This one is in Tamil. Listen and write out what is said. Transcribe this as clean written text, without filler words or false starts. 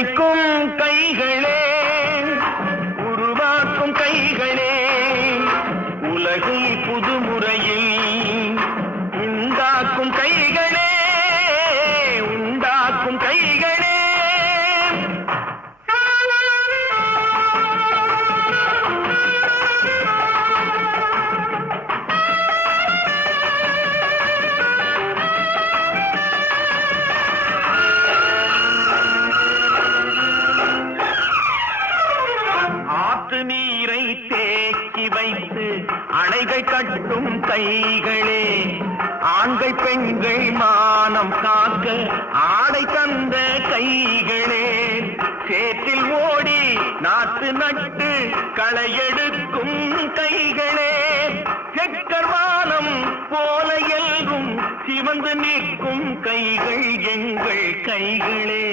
உழைக்கும் கைகளே, உருவாக்கும் கைகளே, உலகை புதுமுறையில் உண்டாக்கும் கைகளே, உண்டாக்கும் கைகளே. நீரை தேக்கி வைத்து அணைகள் கட்டும் கைகளே, ஆண்கள் பெண்கள் மானம் காக்க ஆடை தந்த கைகளே, சேற்றில் ஓடி நாற்று நட்டு களையெடுக்கும் கைகளே, செக்கர்வானம் போல எல்லும் சிவந்து நிற்கும் கைகள் எங்கள் கைகளே.